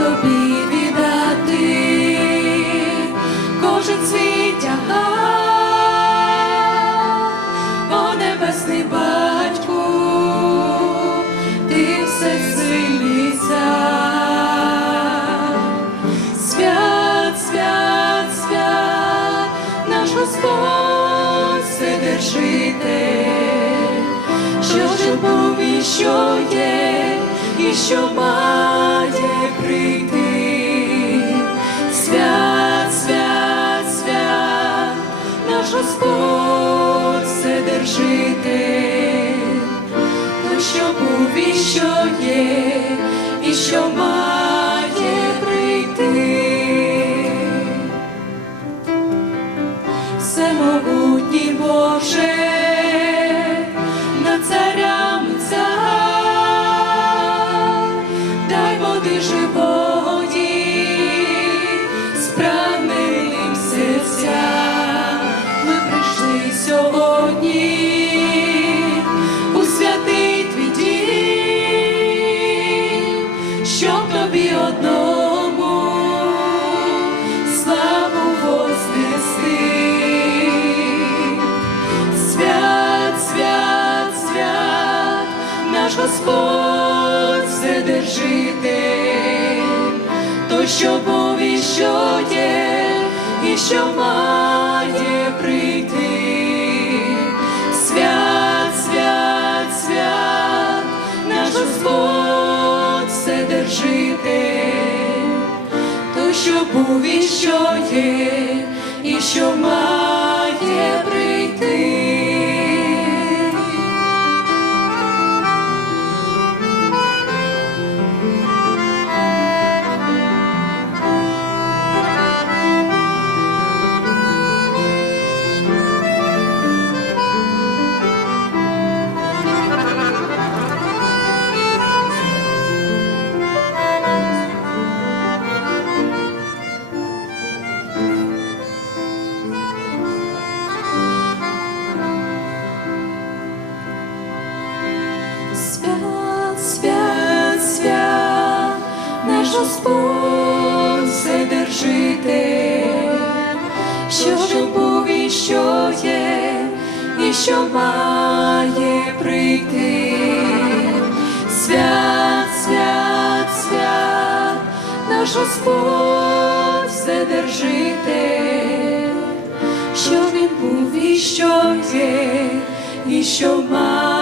тобі віддати. Кожен свій тягар, о небесний батьку, ти все сильний. Свят, свят, свят, наш Господь Вседержитель, що був і що є, і що має наш Господь Вседержитель, той, що був і що є, і що має прийти. Всемогутній Боже, над царями цар, дай води живоді, Господь Вседержитель, той, що був і що є, і що має прийти. Свят, свят, свят, наш Господь Вседержитель, той, що був і що є, і що має що був і що є, і що має прийти. Свят, свят, свят, наш Господь Вседержитель, що він був і що є, і що має.